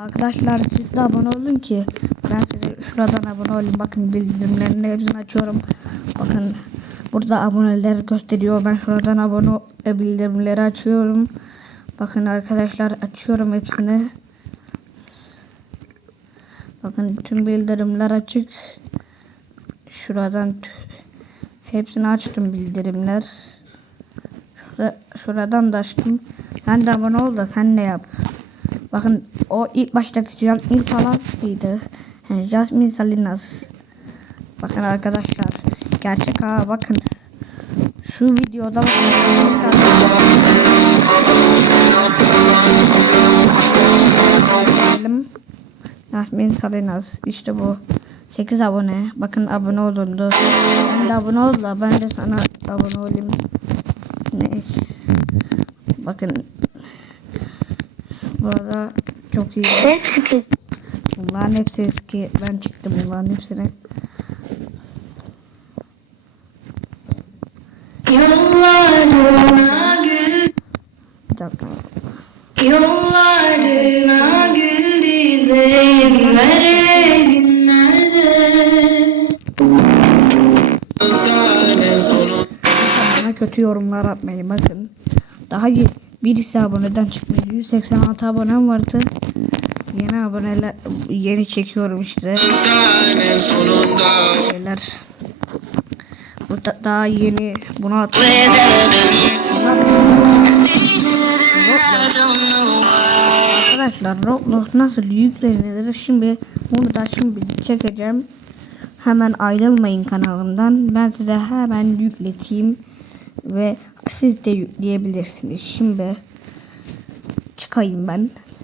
Arkadaşlar siz de abone olun ki ben size şuradan abone olun. Bakın bildirimlerini hepsini açıyorum. Bakın burada aboneler gösteriyor. Ben şuradan abone e, bildirimleri açıyorum. Bakın arkadaşlar açıyorum hepsini. Bakın tüm bildirimler açık. Şuradan hepsini açtım bildirimler. Şurada, şuradan da açtım. Sen de abone ol da sen ne yap. Bakın o ilk baştaki Jasmine Salas'ıydı. Yani Jasmine Salinas. Bakın arkadaşlar. Gerçek ha bakın. Şu videoda bakın. Jasmine Salinas. işte bu. 8 abone. Bakın abone olundu. Ben de abone ol da ben de sana abone olayım. Ne? Bakın Burada çok iyi. Hepsi Bunların hepsi eski. Ben çıktım bunların hepsine. Yollarına gül, Bir dakika. yollarına gül dizeyim Vereydin nerede? Bana kötü yorumlar atmayın bakın. Daha iyi birisi aboneden çıkmış. 186 abonem vardı. Yeni aboneler yeni çekiyorum işte. Şeyler. Bu da, daha yeni bunu. Arkadaşlar Roblox nasıl yüklenir? Şimdi bunu da şimdi çekeceğim. Hemen ayrılmayın kanalımdan. Ben size hemen yükleteyim ve siz de yükleyebilirsiniz. Şimdi çıkayım ben.